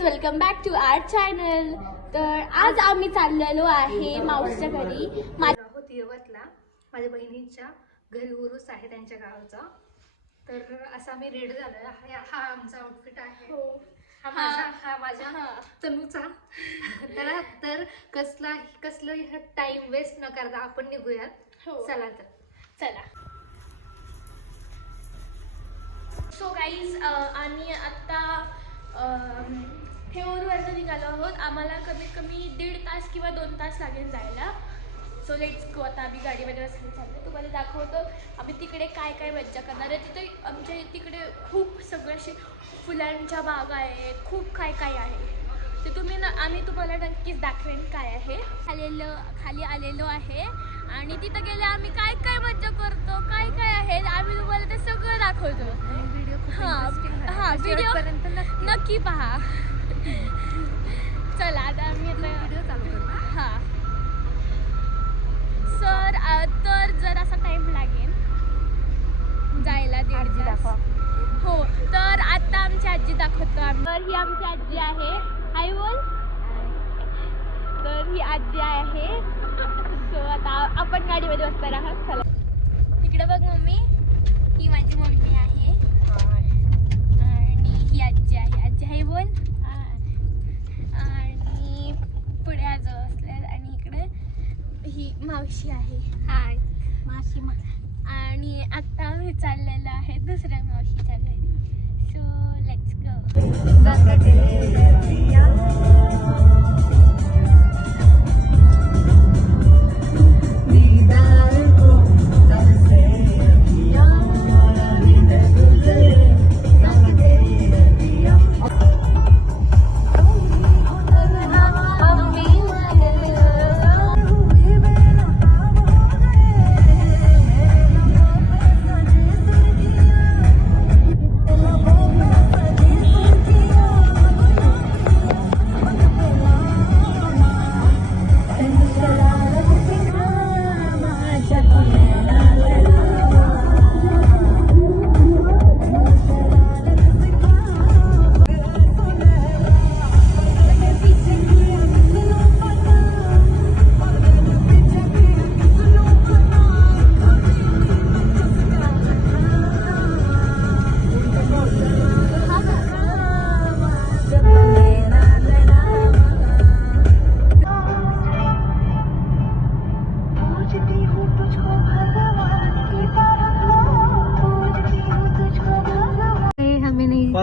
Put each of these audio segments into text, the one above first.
Guys, welcome back to our channel. तर आज आम्ही चाललेलो आहे मावशीच्या घरी. होती यवतला माझ्या बहिणीच्या घरी उरूस आहे त्यांच्या गावचा. तर असा आम्ही रेडी झालोय. हा आमचा आउटफिट आहे. हा माझ्या तनूचा. तर कसलं टाइम वेस्ट न करता आपण निघूयात. चला चला. सो गाईज, आम्ही आत्ता फेवरवरनं निघालो आहोत. आम्हाला कमीत कमी 1.5 तास किंवा 2 तास लागेल जायला. So let's go. आता आम्ही गाडीमध्ये बसायला चाललो. तुम्हाला दाखवतो आम्ही तिकडे काय काय मज्जा करणार आहे. तिथे आमच्या तिकडे खूप सगळं असे फुलांच्या बागा आहेत, खूप काय काय आहे ते आम्ही तुम्हाला नक्कीच दाखवेन काय आहे. खाली आलेलो आहे आणि तिथं गेले आम्ही काय काय मज्जा करतो, काय काय आहे आम्ही तुम्हाला ते सगळं दाखवतो. व्हिडिओ नक्की पहा. चला आता आम्ही व्हिडिओ चालू करू. तर जर असा टाइम लागेल जायला 1.5 तास. हो, तर आता आमची आजी दाखवतो आम्ही. तर ही आमची आजी आहे. हाय बोल. तर ही आजी आहे. सो आता आपण गाडीमध्ये बसणार आहोत. चला तिकडे बघ मम्मी, ही माझी मम्मी आहे आणि ही आजी आहे. आजी हाय बोल. आणि पुढे आजो असले आणि इकडे ही मावशी आहे. हाय मावशी. आणि आता आम्ही चाललेलो आहे दुसऱ्या मावशीच्या घरी. So let's go.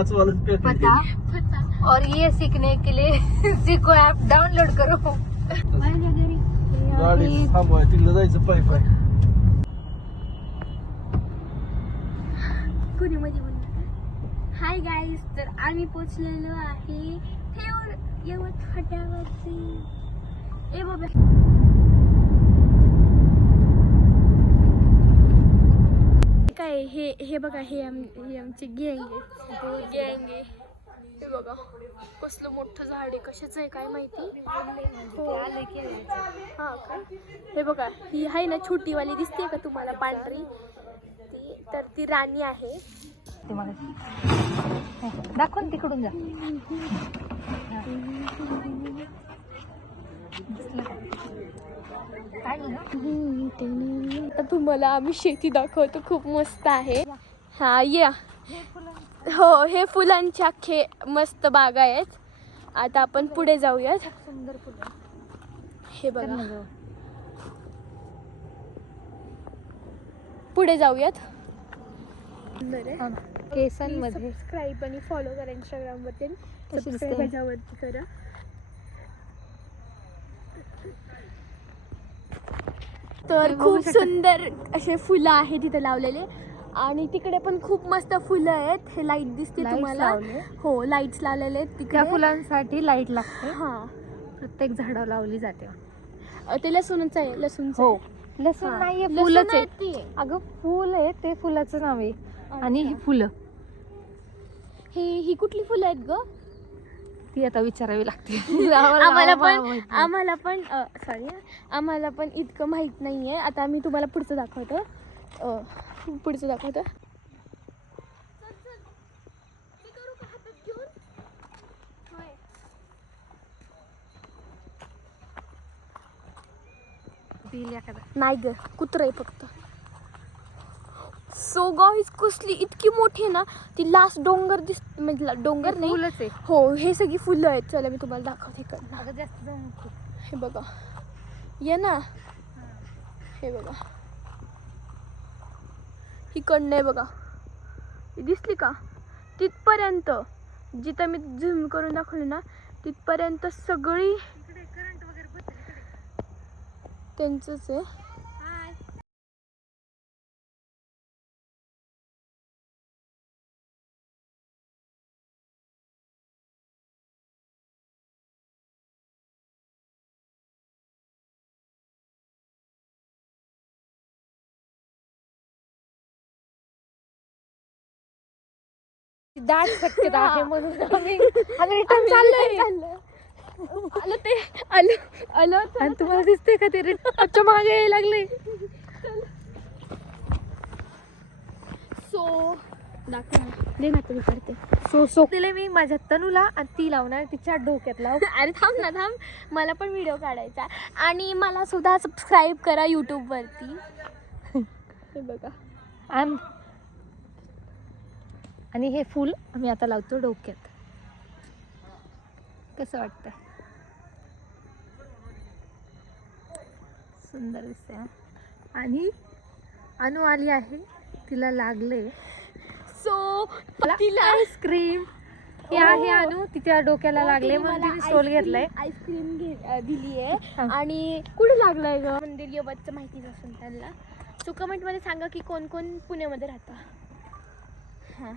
पता और ये सीखने के लिए सीखो ऐप डाउनलोड करो. गाडी थांबवाय तिकडे जायचं पाय पाय. कुणी मध्ये बोलणार. हाय गाईज, तर आम्ही पोचलेलो आहे यवत फाट्यावरती. ए बाबा, काय हे बघा, हे आमची गँग आहे. हे बघा कसलं मोठं झाड आहे. कशाचं आहे काय माहिती. हा काय. हे बघा, ही आहे ना छोटीवाली दिसते का तुम्हाला पांढरी, ती राणी आहे. दाखव तिकडून जा. आता तुम्हाला आम्ही शेती दाखवतो, खूप मस्त आहे. हा या. हो, हे फुलांचे अख्खे मस्त बागा आहेत. आता आपण पुढे जाऊयात. सुंदर फुलं. हे बघा, पुढे जाऊयात. केसांमध्ये सबस्क्राईब आणि फॉलो करा इंस्टाग्रामवरती. सबस्क्राईब ह्याच्यावरती करा. तर खूप सुंदर असे फुलं आहेत तिथे लावलेले आणि तिकडे पण खूप मस्त फुलं आहेत. हे लाईट दिसते तुम्हाला. हो, लाईट्स लावलेले आहेत तिकडे. त्या फुलांसाठी लाईट लागते. हा, प्रत्येक झाडावर लावली जाते. ते लसूणच आहे. लसूण. हो, लसूण नाहीये, फुलच आहे. अगं फुल आहे ते, फुलाचं नाव आहे. आणि ही फुलं, ही कुठली फुलं आहेत ग? ती आता विचारावी लागते. आम्हाला पण इतकं माहित नाहीये. आता आम्ही तुम्हाला पुढचं दाखवतो. दिल एखादा. नाही ग, कुत्र आहे फक्त. सो गाईज कसली इतकी मोठी आहे ना ती. लास्ट डोंगर म्हणजे डोंगर नाही, फुलंच आहे. हो हे सगळी फुलं आहेत. चला मी तुम्हाला दाखवते इकडनं. अगं जास्त जाऊ नको. हे बघा, ये ना, हे बघा इकडनं आहे बघा, दिसली का तिथपर्यंत. जिथं मी झूम करून दाखवले ना तिथपर्यंत सगळी इकडे करंट वगैरे बसलं इकडे. त्यांचंच आहे. हाय. दाट शक्यता आहे म्हणून आम्ही रिटर्न चाललोय. आलं ते आलं आणि तुम्हाला दिसतंय का ते रिटर्नच्या मागे यायला लागले. सो दाखव दे ना, तुम्ही करते. सो दिले मी माझ्या तनूला आणि ती लावणार तिच्या डोक्यात लाव. अरे थांब ना थांब, मला पण व्हिडिओ काढायचा. आणि मला सुद्धा सबस्क्राईब करा यूट्यूबवरती. हे बघा, आणि हे फूल आम्ही आता लावतो डोक्यात. कसं वाटतं? सुंदर दिसतंय ना. आणि अनु आली आहे, तिला लागले. सो तिला आईस्क्रीम हे आहे. अनु तिच्या डोक्याला लागले म्हणून तिने स्टॉल घेतलाय. आईस्क्रीम दिली आहे. हा. आणि कुठे लागलाय ग? मंदिर योबाचं माहितीच असेल त्यांना. सो कमेंटमध्ये सांगा की कोण कोण पुण्यामध्ये राहतं. हां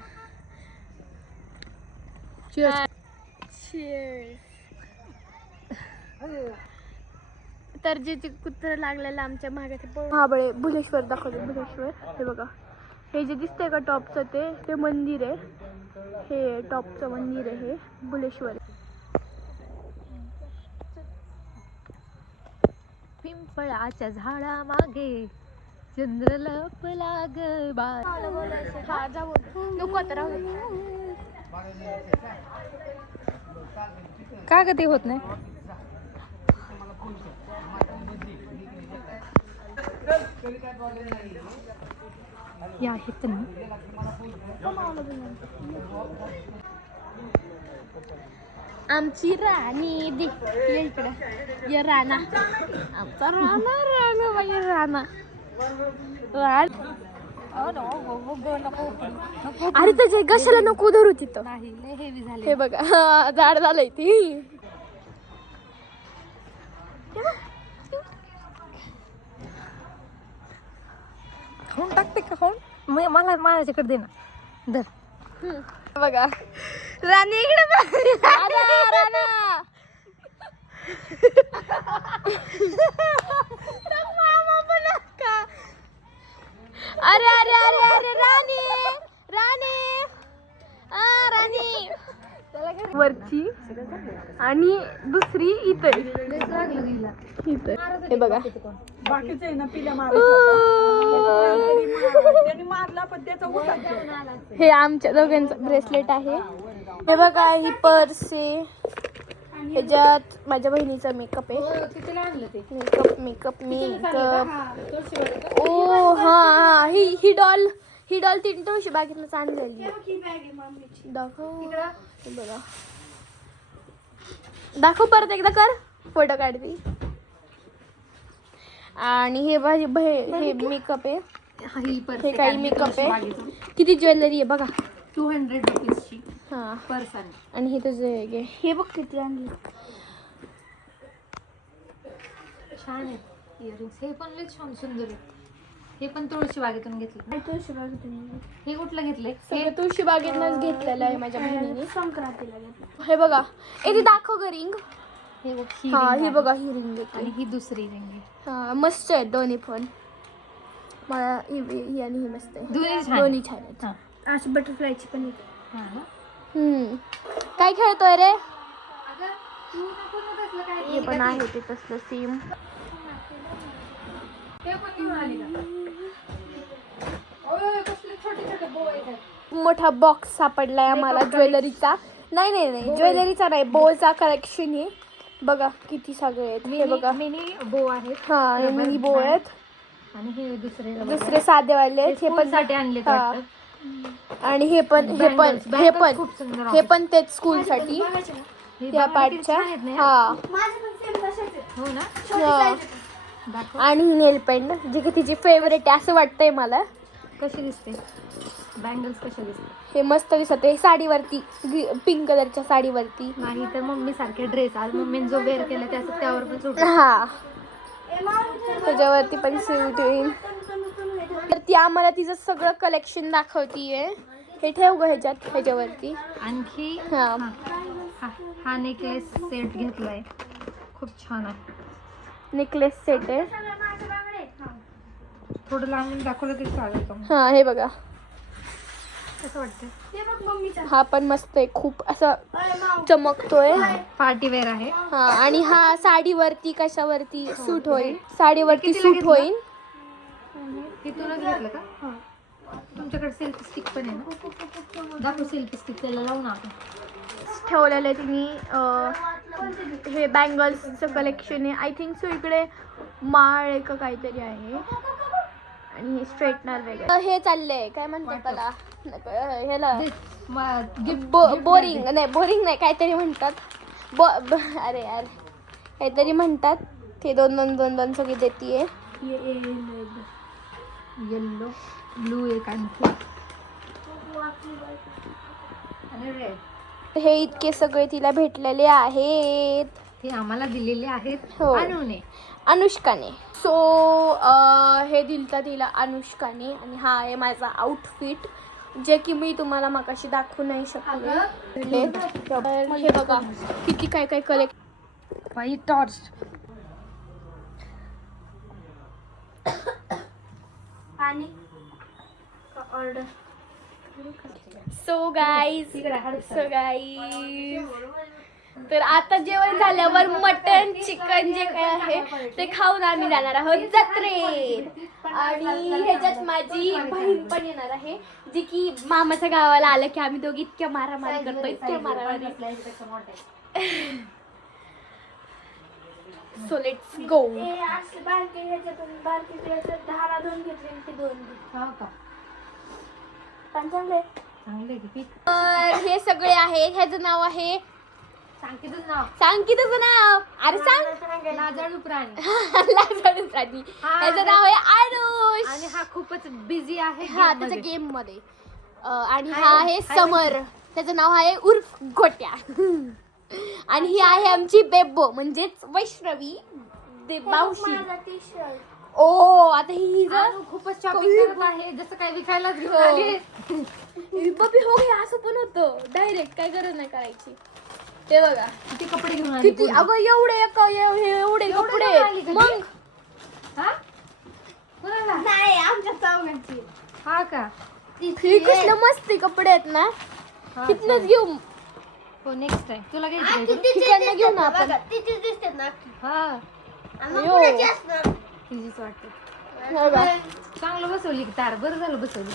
तर जे कुत्र लागलेलं आमच्या मागे महाबळे बुलेश्वर दाखवते. बुलेश्वर हे बघा, हे जे दिसतंय का टॉपचं ते मंदिर आहे. हे टॉपचं मंदिर आहे, हे बुलेश्वर. पिंपळाच्या झाडा मागे चंद्र लपला ग बाळ. हा जाऊ नको आता, राहू दे. का ग ते होत नाही? या आहेत ना आमची राणी दे ये इकडं. ये राणा, आमचा राणा बाई राणा. अरे त्याच्या कशाला नको धरू तिथं. नाही लय हेवी झाले. हे बघा झाड झालंय ती. खाऊन टाकते का? खाऊन मला माझ्याकडे दे ना. धर. बघा राणी इकडे बघ. राणा अरे अरे अरे अरे राणी राणी राणी वरची आणि दुसरी इथे. हे बघा बाकीचे आहे ना पिल्या मारला पण त्याचा हे आमच्या दोघांचं ब्रेसलेट आहे. हे बघा ही पर्स आहे. ह्याच्यात माझ्या बहिणीचा मेकअप आहे. मेकअप ओ हा ही डॉल तीन तुळशी बागेतनं आणलेली. दाखव बघा, दाखव परत एकदा कर, फोटो काढते. आणि हे माझी हे मेकअप आहे. हे काही मेकअप आहे. किती ज्वेलरी आहे बघा, 200 रुपीजची हा पर्स आहे. आणि हे तुझं हे बघ किती आणली. छान आहे इयरिंग्स. हे पण लय छान सुंदर आहे. हे पण तुळशी बागेतून घेतलं. तुळशी बागेतून हे कुठलं घेतलंय? हे तुळशी बागेतनच घेतलेलं आहे माझ्या बहिणीने. संक्रांतीला घेतलं. हे बघा, हे दाखव ग रिंग. हे बघ ही हा ring हे आहे. बघा ही रिंग आणि ही दुसरी रिंग आहे. हा मस्त आहेत दोन्ही पण. मला ही आणि ही मस्त आहे. दोन्ही छान आहेत. हा. अशी बटरफ्लायची पण येते. हा ना? काय खेळतोय रे? अगं, तू नको ना तसलं काय. हे पण आहे ते तसलं सेम. ते पण घेऊन आली का? ओय, कसले छोटे छोटे बो आहेत. मोठा बॉक्स सापडलाय आम्हाला ज्वेलरीचा. नाही ज्वेलरीचा नाही, बोचा कलेक्शन आहे. बघा किती सगळे आहेत हे बघा. मिनी बो आहेत. हा हे मिनी बो आहेत आणि हे दुसरे साधेवाले आहेत. हे पण साठी आणले हा. आणि हे पण हे पण तेच स्कूल साठी या पार्टच्या. हा हो ना. हा. आणि नेल पेंट जी की तिची फेवरेट आहे असं वाटतंय मला. कशी दिसते बँगल्स? कशा दिसते? हे मस्त दिसत आहे साडीवरती पिंक कलरच्या साडीवरती. नाही तर मम्मी सारखे ड्रेस आज मम्मीने जो वेअर केला त्यावर पण सूट. हा त्याच्यावरती पण सूट होईल. तर ती आम्हाला तिचं सगळं कलेक्शन दाखवतीये. हे ठेव ग ह्याच्यावरती. आणखी हा हा नेकलेस सेट घेतलाय, खूप छान आहे. नेकलेस सेट आहे. थोडं लांबून दाखवलं तरी चालेल का? हा हे बघा. कसं वाटतं? हा पण मस्त आहे, खूप असं चमकतोय. पार्टी वेअर आहे. हा आणि हा साडीवरती कशावरती सूट होईल? साडीवरती सूट होईल. हे तुला घेतलं का? तुमच्याकडे सेल्फी स्टिक पण आहे ना? दाखव सेल्फी स्टिक, त्याला लावून आपण ठेवलेलं आहे तिने. हे बँगल्सचं कलेक्शन आहे आय थिंक सो. इकडे माळ आहे का काहीतरी आहे आणि हे स्ट्रेटनर वगैरे. हे चाललंय काय म्हणतात त्याला ह्याला बोरिंग नाही काहीतरी म्हणतात. अरे यार काहीतरी म्हणतात ते. दोन सगळी देतीये. येल्लो ब्लू एक आणखी आणि रेड. हे इतके सगळे तिला भेटलेले आहेत. हे आम्हाला दिलेले आहेत हो. अनुष्काने. सो हे दिलतं तिला अनुष्काने. आणि हा आहे माझा आउटफिट जे की मी तुम्हाला मगाशी दाखवू नाही शकले. हे बघा किती काय काय कलेक्ट. बाई टॉर्च. ऑर्डर. सो गाईज तर आता जेवण झाल्यावर मटन चिकन जे काय आहे ते खाऊन आम्ही जाणार आहोत जत्रेत. आणि ह्याच्यात माझी बहीण पण येणार आहे जी की मामाच्या गावाला आलं की आम्ही दोघी इतक्या मारामारी करतो, इतक्या मारामारी. So let's go. तर हे सगळे आहेत. ह्याचं नाव आहे सांग की तुझं नाव. अरे सांग. लाजाळू प्राणी. लाजाळू प्राणी. ह्याचं नाव आहे आरुष. आणि हा खूपच बिझी आहे हा त्याच्या गेम मध्ये. आणि हा आहे समर. त्याचं नाव आहे उर्फ गोट्या. आणि ही आहे आमची बेब्बो म्हणजेच वैष्णवी मावशी. ओ आता ही खूपच शॉपिंग करत आहे, जसं काही विकायलाच घेऊन आली. बबी हो गया असं पण होतं डायरेक्ट, काय गरज नाही करायची. ते बघा किती कपडे घेऊन आली. किती अगं एवढे एवढे कपडे. मग नाही आमच्या चौघांची. हा का? कसलं मस्त कपडे आहेत ना. तिथनच घेऊ. हो नेक्स्ट टाइम तुला घ्यायचं. तिकडनं घेऊ ना आपण. हा तिचीच वाटते. चांगलं बसवली की तार. बरं झालं बसवली.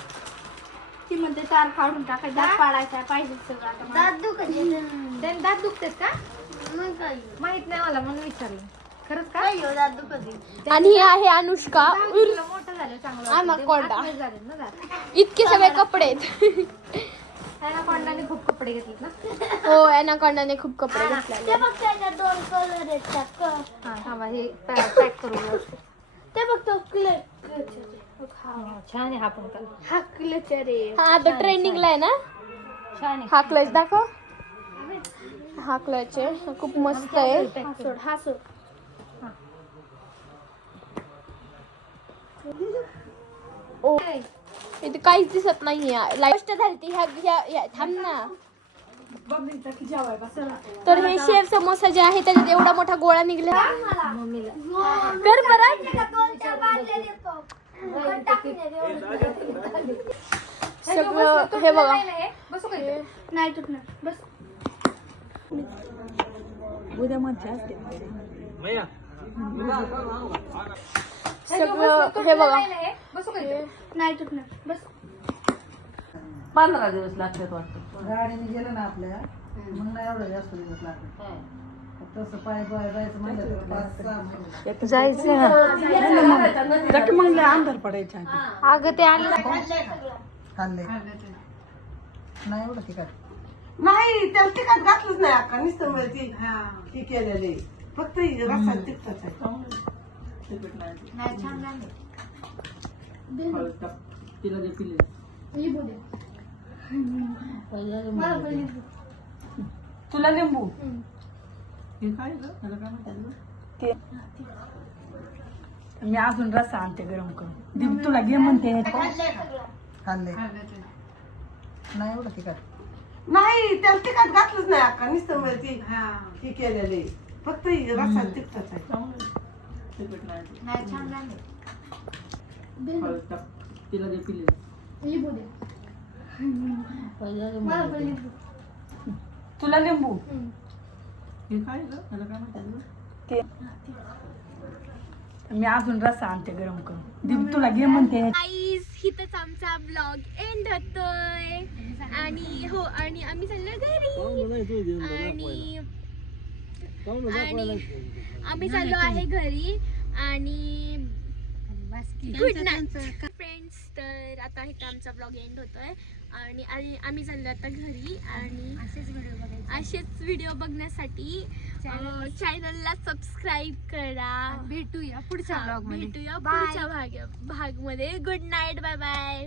ती म्हणते तार काढून टाकायचं. दात पाडायचा पाहिजे सगळं. आता दात दुखतेत का? माहित नाही मला म्हणून विचारलं. खरंच का? आणि ही आहे अनुष्का. मोठं झालं चांगलं. अनाकोंडा. झाले ना दात. इतके सगळे कपडे आहेत. अनाकोंडाने खूप कपडे घेतलेत ना. हो अनाकोंडाने खूप कपडे घेतले. हा थांबा हे पॅक करू. ते बघतो छान आहे हा पण कलर. हा क्लच रे. हा आता ट्रेंडिंगला आहे ना. छान आहे. हा क्लच दाखव. हा क्लच आहे. खूप मस्त आहे. हा सोड. ओ इथे काहीच दिसत नाहीये. लाईट झाली ह्या थांब ना. तर हे शेव समोसा जे आहे त्याच्यात एवढा मोठा गोळा निघला. कर परत. सगळं हे बघा. नाही तुटणार. बस उद्या मज्जा असते. सगळं हे बघा. नाही तुटणार. बस 15 दिवस लागतात वाटतं. गाडीने गेलं ना आपल्या मग नाही एवढं जास्त दिवस लागतात. जायचं ना मग लय अंधार पडायच्या आधी. अगं ते आलं नाही एवढं तिखट. नाही त्याला तिखट घातलंच नाही अक्का नुसतं ती ही केलेली फक्त रस्सा तिखटच आहे. तिला जे पिले तुला लिंबू हे काय ग? त्याला काय म्हणतात? ते मी अजून रस्सा आणते गरम करून. दीप तुला घे म्हणते. खाल्ले नाही एवढं तिखट. नाही त्याला तिखट घातलंच नाही अक्का नुसतं ती ही केलेली फक्त रस्सा तिखटच आहे. तिला जे पिले तुला लिंबू हे काय ग? त्याला काय म्हणतात? ते मी अजून रस्सा आणते गरम करून. दीप तुला घे म्हणते. गाईज हिथंच आमचा ब्लॉग एंड होतोय आणि हो आणि आम्ही चाललो घरी आणि आम्ही चाललो आहे घरी आणि गुड नाईट फ्रेंड्स. तर आता इथं आमचा ब्लॉग एंड होतोय आणि आम्ही चाललो आता घरी आणि असेच व्हिडिओ बघण्यासाठी चॅनलला सबस्क्राईब करा. भेटूया पुढच्या ब्लॉग मध्ये. भेटूया पुढच्या भागमध्ये. Good night, bye bye.